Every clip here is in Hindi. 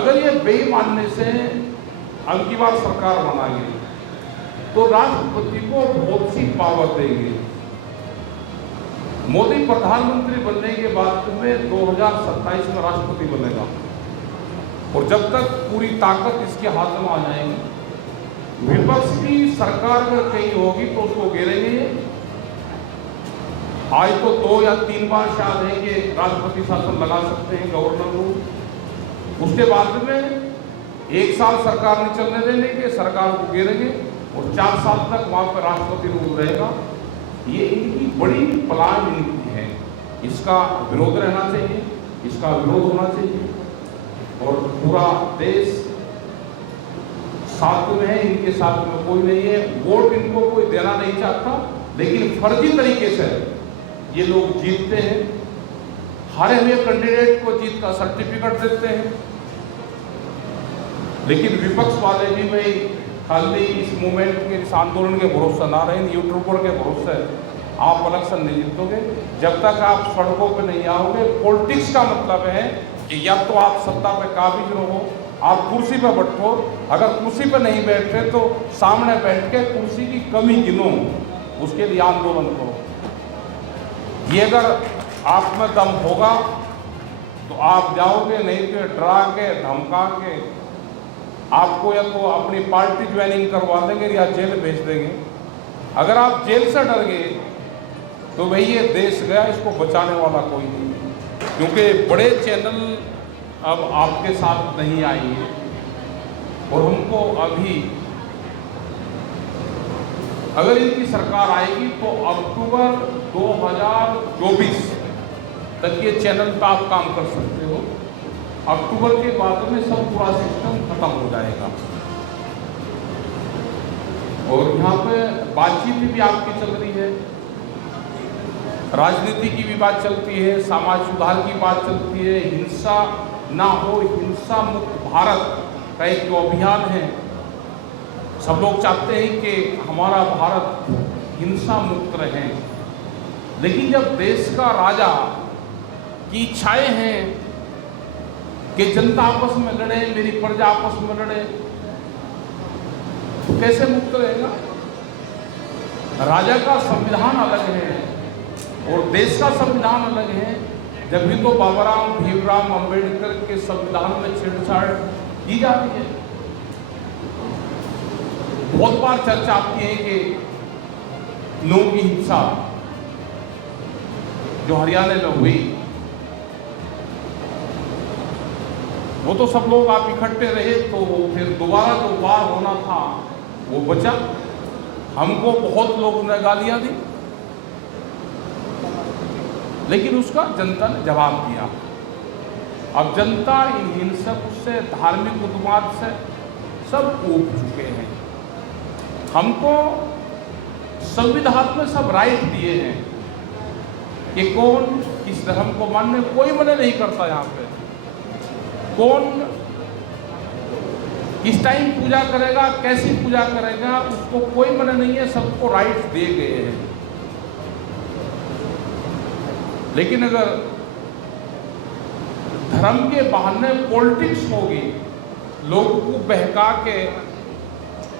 अगर ये बेईमानी से अब की बार सरकार बनाएगी तो राष्ट्रपति को बहुत सी पावर देंगे। मोदी प्रधानमंत्री बनने के बाद में 2027 में राष्ट्रपति बनेगा और जब तक पूरी ताकत इसके हाथ में आ जाएगी, विपक्ष की सरकार अगर कहीं होगी तो उसको घेरेंगे। आज तो 2 या 3 बार शायद है कि राष्ट्रपति शासन लगा सकते हैं गवर्नर को, उसके बाद में 1 साल सरकार नहीं चलने देने के, सरकार को घेरेंगे और 4 साल तक वहां पर राष्ट्रपति रूल रहेगा। ये इनकी बड़ी प्लान नीति है, इसका विरोध रहना चाहिए, इसका विरोध होना चाहिए और पूरा देश साथ में है, इनके साथ में कोई नहीं है। वोट इनको कोई देना नहीं चाहता, लेकिन फर्जी तरीके से ये लोग जीतते हैं, हारे हुए कैंडिडेट को जीत का सर्टिफिकेट देते हैं। लेकिन विपक्ष वाले भी भाई खाली इस मूवमेंट के, इस आंदोलन के भरोसा ना रहे, यूट्यूबर के भरोसे आप इलेक्शन नहीं जीतोगे जब तक आप सड़कों पे नहीं आओगे। पॉलिटिक्स का मतलब है कि या तो आप सत्ता पे काबिज रहो, आप कुर्सी पे बैठो, अगर कुर्सी पे नहीं बैठे तो सामने बैठ के कुर्सी की कमी गिनो, उसके लिए आंदोलन करो। ये अगर आप में दम होगा तो आप जाओगे, नहीं तो डरा के धमका के आपको या तो अपनी पार्टी ज्वाइनिंग करवा देंगे या जेल भेज देंगे। अगर आप जेल से डर गए तो भाई ये देश गया, इसको बचाने वाला कोई नहीं है, क्योंकि बड़े चैनल अब आपके साथ नहीं आएंगे और हमको अभी अगर इनकी सरकार आएगी तो अक्टूबर 2024 तक ये चैनल पे आप काम कर सकते हो। अक्टूबर के बाद में सब पूरा सिस्टम खत्म हो जाएगा और यहाँ पे बातचीत भी आपकी चल रही है, राजनीति की भी बात चलती है, समाज सुधार की बात चलती है, हिंसा ना हो, हिंसा मुक्त भारत का एक जो अभियान है, सब लोग चाहते हैं कि हमारा भारत हिंसा मुक्त रहे। लेकिन जब देश का राजा की इच्छाएं हैं कि जनता आपस में लड़े, मेरी प्रजा आपस में लड़े, तो कैसे मुक्त रहेगा? राजा का संविधान अलग है और देश का संविधान अलग है। जब भी तो बाबूराम भीमराव अंबेडकर के संविधान में छेड़छाड़ की जाती है। बहुत बार चर्चा आती है कि नो की हिंसा जो हरियाणा में हुई, वो तो सब लोग आप इकट्ठे रहे तो फिर दोबारा जो वार होना था वो बचा। हमको बहुत लोगों ने गालियां दी, लेकिन उसका जनता ने जवाब दिया। अब जनता इन हिंसक से, धार्मिक उन्माद से सब ऊब चुके हैं। हमको संविधान में सब राइट दिए हैं कि कौन किस धर्म को मानने, कोई मना नहीं करता। यहाँ पे कौन किस टाइम पूजा करेगा, कैसी पूजा करेगा, उसको कोई मना नहीं है, सबको राइट दिए गए हैं। लेकिन अगर धर्म के बहाने पॉलिटिक्स होगी, लोगों को बहका के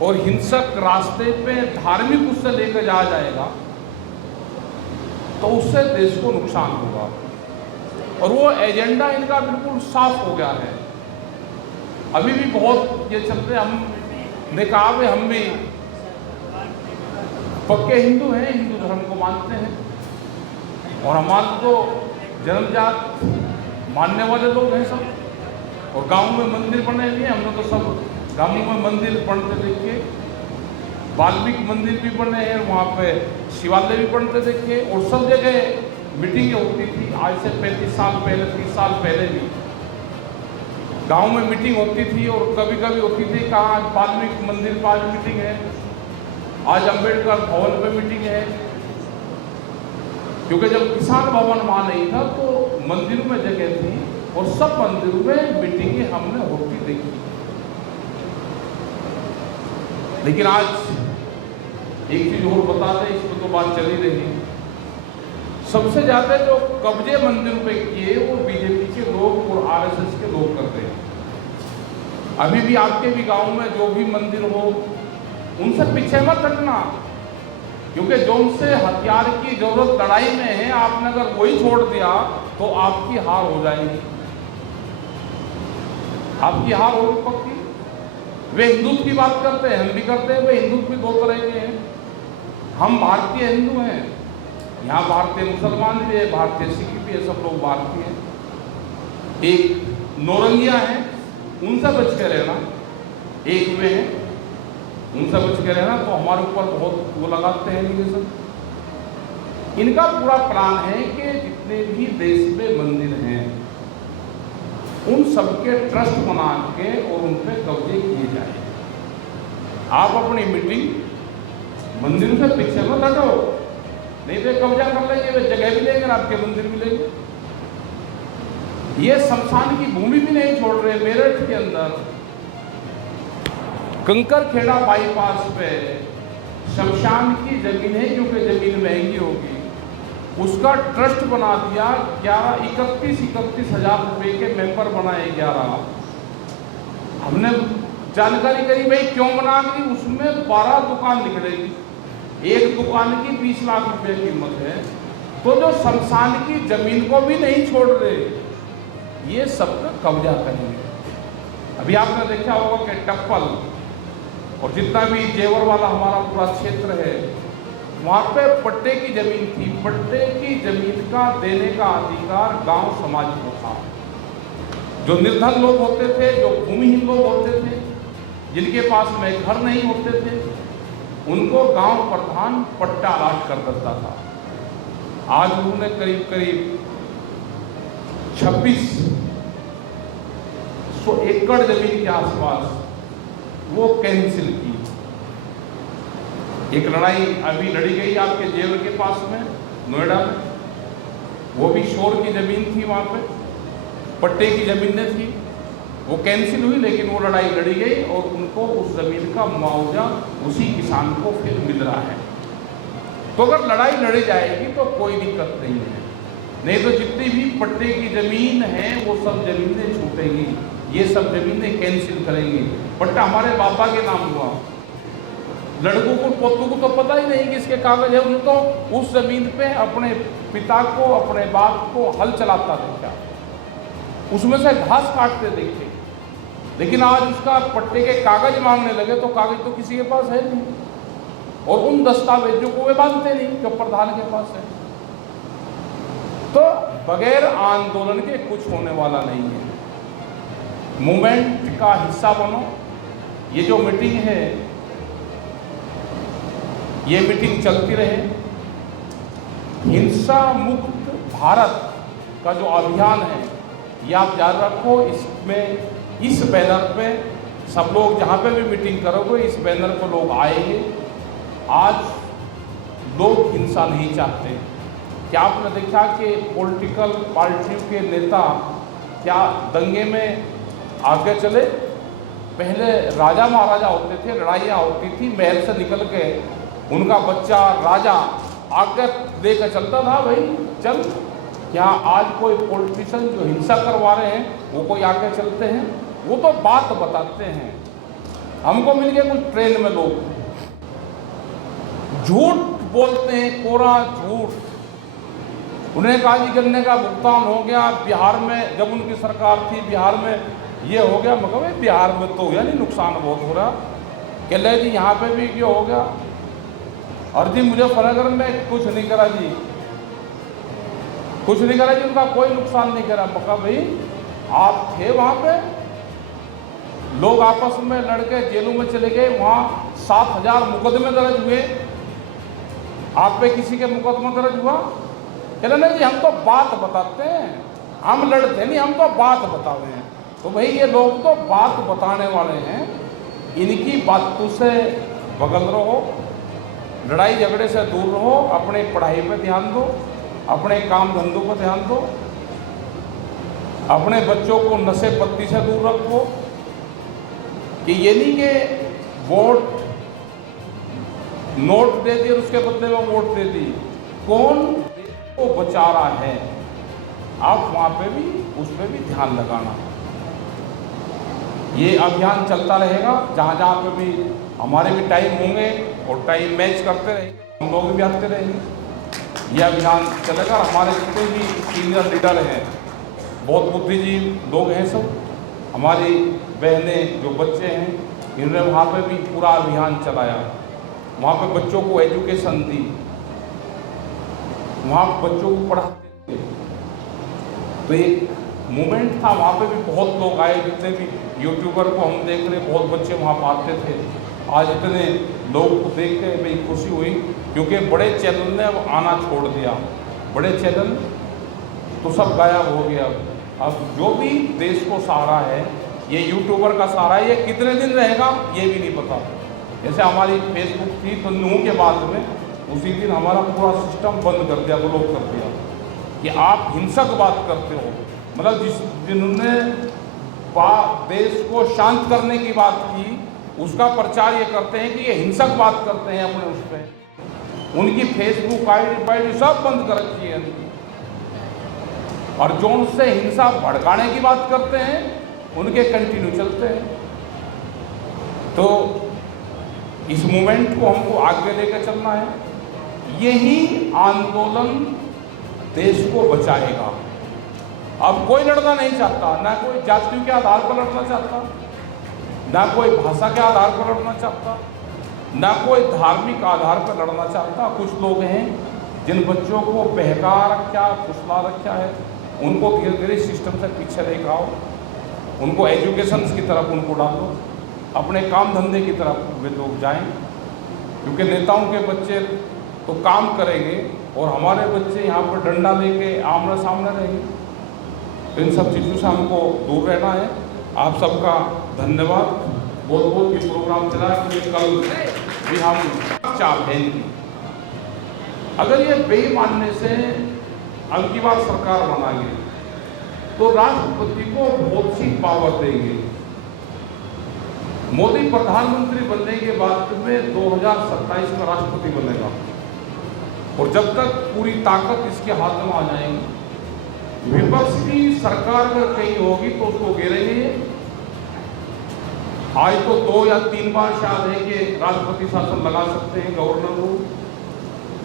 और हिंसक रास्ते पे धार्मिक उससे लेकर जाया जाएगा तो उससे देश को नुकसान होगा। और वो एजेंडा इनका बिल्कुल साफ हो गया है। अभी भी बहुत ये चलते, हमने कहा कि हम भी पक्के हिंदू हैं, हिंदू धर्म को मानते हैं और हमारे तो जन्मजात मानने वाले लोग हैं सब। और गांव में मंदिर बने हुए हैं, हमने तो सब गांवों में मंदिर बनते देखे, वाल्मीकि मंदिर भी बने हैं, वहाँ पे शिवालय भी बनते देखे और सब जगह मीटिंगें होती थी। आज से 35 साल पहले, 30 साल पहले भी गांव में मीटिंग होती थी और कभी कभी होती थी कहाँ वाल्मीकि मंदिर पर आज मीटिंग है, आज अम्बेडकर भवन पे मीटिंग है। क्योंकि जब किसान भवन वहाँ नहीं था तो मंदिरों में जगह थी और सब मंदिरों में मीटिंगें हमने होती देखी। लेकिन आज एक चीज और बता दें, इस पर तो बात चली रही, सबसे ज्यादा जो कब्जे मंदिरों पे किए वो बीजेपी के लोग और आरएसएस के लोग करते हैं। अभी भी आपके भी गांव में जो भी मंदिर हो, उनसे पीछे मत हटना, क्योंकि जो उनसे हथियार की जरूरत लड़ाई में है, आपने अगर वही छोड़ दिया तो आपकी हार हो जाएगी, आपकी हार होगी पक्की। वे हिंदुत्व की बात करते हैं, हम भी करते हैं। वे हिंदुत्व भी दो तरह के हैं। हम भारतीय हिंदू हैं, यहाँ भारतीय मुसलमान भी है, भारतीय सिख भी है, सब लोग भारतीय हैं। एक नौरंगिया है, उनसे बच के रहना। एक वे हैं, उनसे बच के रहना। तो हमारे ऊपर बहुत वो लगाते हैं एलिगेशन। इनका पूरा प्लान है कि जितने भी देश में मंदिर हैं उन सबके ट्रस्ट बना के और उन पे कब्जे किए जाए। आप अपनी मीटिंग मंदिर से पीछे मत हटो, नहीं तो कब्जा कर लेंगे, वे जगह भी लेंगे, आपके मंदिर भी लेंगे। ये शमशान की भूमि भी नहीं छोड़ रहे। मेरठ के अंदर कंकरखेड़ा बाईपास पे शमशान की जमीन है, क्योंकि जमीन महंगी होगी, उसका ट्रस्ट बना दिया। 31 हज़ार रुपये के मेंबर बनाए 11। हमने जानकारी करी भाई क्यों बना दी, उसमें 12 दुकान निकलेगी, एक दुकान की 20 लाख रुपए कीमत है। तो जो शमशान की जमीन को भी नहीं छोड़ रहे, ये सब पे कब्जा करेंगे। अभी आपने देखा होगा कि टप्पल और जितना भी जेवर वाला हमारा पूरा क्षेत्र है, वहाँ पे पट्टे की जमीन थी। पट्टे की जमीन का देने का अधिकार गांव समाज को था। जो निर्धन लोग होते थे, जो भूमिहीन लोग होते थे, जिनके पास में घर नहीं होते थे, उनको गांव प्रधान पट्टा अलॉट कर देता था। आज उन्होंने करीब करीब 2600 एकड़ जमीन के आसपास वो कैंसिल की। एक लड़ाई अभी लड़ी गई आपके जेवर के पास में, नोएडा में, वो भी शोर की जमीन थी, वहाँ पे पट्टे की जमीनें थी, वो कैंसिल हुई, लेकिन वो लड़ाई लड़ी गई और उनको उस जमीन का मुआवजा उसी किसान को फिर मिल रहा है। तो अगर लड़ाई लड़ी जाएगी तो कोई दिक्कत नहीं है, नहीं तो जितनी भी पट्टे की जमीन है वो सब जमीनें छूटेंगी, ये सब जमीनें कैंसिल करेंगे। पट्टा हमारे पापा के नाम हुआ, लड़कों को पोतों को तो पता ही नहीं कि इसके कागज है। उनको उस जमीन पे अपने पिता को, अपने बाप को हल चलाता देखा, उसमें से घास काटते देखे, लेकिन आज उसका पट्टे के कागज मांगने लगे तो कागज तो किसी के पास है नहीं, और उन दस्तावेजों को वे मानते नहीं जो प्रधान के पास है। तो बगैर आंदोलन के कुछ होने वाला नहीं है। मूवमेंट का हिस्सा बनो। ये जो मीटिंग है, ये मीटिंग चलती रहे। हिंसा मुक्त भारत का जो अभियान है, ये आप जारी रखो। इसमें इस बैनर पे सब लोग जहाँ पे भी मीटिंग करोगे, इस बैनर को लोग आएंगे। आज लोग हिंसा नहीं चाहते। क्या आपने देखा कि पॉलिटिकल पार्टियों के नेता क्या दंगे में आगे चले? पहले राजा महाराजा होते थे, लड़ाइयाँ होती थी, महल से निकल के उनका बच्चा राजा आगे लेकर चलता था, भाई चल। क्या आज कोई पॉलिटिशियन जो हिंसा करवा रहे हैं वो कोई आगे चलते हैं? वो तो बात बताते हैं। हमको मिल गए कुछ ट्रेन में लोग झूठ बोलते हैं, कोरा झूठ। उन्हें कहा कि गन्ने का भुगतान हो गया बिहार में, जब उनकी सरकार थी बिहार में ये हो गया। मगर बिहार में तो यानी नुकसान बहुत हो रहा। कह रहे जी यहाँ पे भी क्यों हो गया? और जी मुजफ्फरनगर में कुछ नहीं करा जी, कुछ नहीं करा जी, उनका कोई नुकसान नहीं करा। मगर भाई आप थे वहाँ पे, लोग आपस में लड़के जेलों में चले गए, वहाँ 7000 मुकदमे दर्ज हुए। आप पे किसी के मुकदमा दर्ज हुआ? चलो नहीं जी, हम तो बात बताते हैं, हम लड़ते नहीं, हम तो बात बताते हैं। तो भाई ये लोग तो बात बताने वाले हैं, इनकी बातों से बगल रहो, लड़ाई झगड़े से दूर रहो, अपने पढ़ाई पे ध्यान दो, अपने काम धंधों पर ध्यान दो, अपने बच्चों को नशे पत्ती से दूर रखो। कि ये नहीं कि वोट नोट दे दिए उसके बदले में वोट दे दी, कौन को बचा रहा है, आप वहाँ पे भी उस पर भी ध्यान लगाना। ये अभियान चलता रहेगा, जहाँ जहाँ पे भी हमारे भी टाइम होंगे और टाइम मैच करते रहेंगे, हम लोग भी आते रहेंगे। ये अभियान चलेगा। हमारे जितने भी सीनियर लीडर हैं, बहुत बुद्धिजीवी लोग हैं, सब हमारी बहनें जो बच्चे हैं, इन्होंने वहाँ पे भी पूरा अभियान चलाया। वहाँ पे बच्चों को एजुकेशन दी, वहाँ बच्चों को पढ़ाते थे। तो ये मूवमेंट था, वहाँ पे भी बहुत लोग आए, जितने भी यूट्यूबर को हम देख रहे, बहुत बच्चे वहाँ पर आते थे। आज इतने लोग को देख के मेरी खुशी हुई, क्योंकि बड़े चैनल ने अब आना छोड़ दिया। बड़े चैनल तो सब गायब हो गया। अब जो भी देश को सहारा है, ये यूट्यूबर का सहारा है। ये कितने दिन रहेगा ये भी नहीं पता। जैसे हमारी फेसबुक थी, तो नूह के बाद में उसी दिन हमारा पूरा सिस्टम बंद कर दिया, ब्लॉक कर दिया कि आप हिंसक बात करते हो। मतलब जिन्होंने देश को शांत करने की बात की, उसका प्रचार ये करते हैं कि ये हिंसक बात करते हैं अपने उस पर। उनकी फेसबुक आईडी सब बंद कर रखी है उनकी। और जो उनसे हिंसा भड़काने की बात करते हैं, उनके कंटिन्यू चलते हैं। तो इस मूवमेंट को हमको आगे लेकर चलना है। यही आंदोलन देश को बचाएगा। अब कोई लड़ना नहीं चाहता, ना कोई जातियों के आधार पर लड़ना चाहता, ना कोई भाषा के आधार पर लड़ना चाहता, ना कोई धार्मिक आधार पर लड़ना चाहता। कुछ लोग हैं जिन बच्चों को बहका रखा, फुसला रखा है, उनको धीरे धीरे सिस्टम से पीछे लेकर आओ, उनको एजुकेशन की तरफ उनको डालो, अपने काम धंधे की तरफ वे लोग जाएं। क्योंकि नेताओं के बच्चे तो काम करेंगे और हमारे बच्चे यहाँ पर डंडा लेके आमने सामने रहेंगे। तो इन सब चीज़ों से हमको दूर रहना है। आप सबका धन्यवाद। बहुत बहुत ये प्रोग्राम चला, क्योंकि कल भी हम चाहते की अगर ये बेईमानने से अब की बार सरकार बनाएंगे तो राष्ट्रपति को बहुत सी पावर देंगे। मोदी प्रधानमंत्री बनने के बाद में 2027 में राष्ट्रपति बनेगा, और जब तक पूरी ताकत इसके हाथ में आ जाएगी, विपक्ष की सरकार अगर कहीं होगी तो उसको घेरेंगे। आज तो 2 या 3 बार शायद है कि राष्ट्रपति शासन लगा सकते हैं, गवर्नर रूल।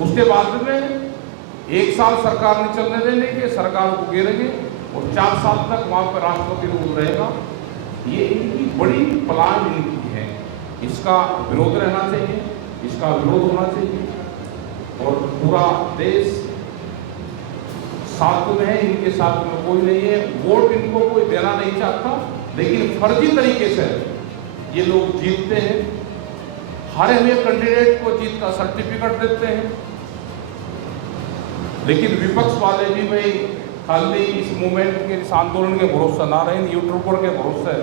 उसके बाद में 1 साल सरकार नहीं चलने देने के, सरकार को घेरेंगे और 4 साल तक वहां पर राष्ट्रपति रूल रहेगा। ये इनकी बड़ी प्लान इनकी है। इसका विरोध रहना चाहिए, इसका विरोध होना चाहिए, और पूरा देश साथ में है, इनके साथ में कोई नहीं है। वोट इनको कोई देना नहीं चाहता, लेकिन फर्जी तरीके से ये लोग जीतते हैं। हारे हुए कैंडिडेट को जीत का सर्टिफिकेट देते हैं। लेकिन विपक्ष वाले भी भाई खाली इस मूवमेंट के, इस आंदोलन के भरोसा ना रहे, यूट्यूबर के भरोसे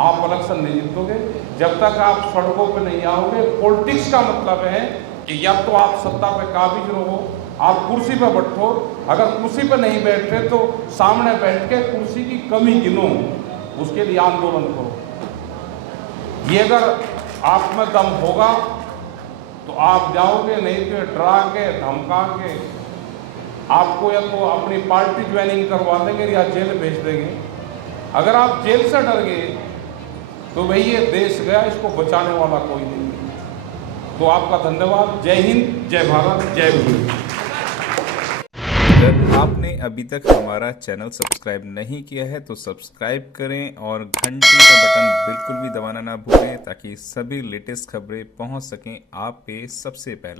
आप इलेक्शन नहीं जीतोगे। जब तक आप सड़कों पे नहीं आओगे। पॉलिटिक्स का मतलब है कि या तो आप सत्ता पे काबिज रहो, आप कुर्सी पे बैठो, अगर कुर्सी पे नहीं बैठे तो सामने बैठ के कुर्सी की कमी गिनो, उसके लिए आंदोलन करो। ये अगर आप में दम होगा तो आप जाओगे, नहीं तो डरा के धमका के आपको या तो अपनी पार्टी ज्वाइनिंग करवा देंगे या जेल भेज देंगे। अगर आप जेल से डर गए तो भाई ये देश गया, इसको बचाने वाला कोई नहीं है। तो आपका धन्यवाद। जय हिंद, जय भारत, जय भीम। अगर आपने अभी तक हमारा चैनल सब्सक्राइब नहीं किया है तो सब्सक्राइब करें और घंटी का बटन बिल्कुल भी दबाना ना भूलें, ताकि सभी लेटेस्ट खबरें पहुंच सकें आप पे सबसे पहले।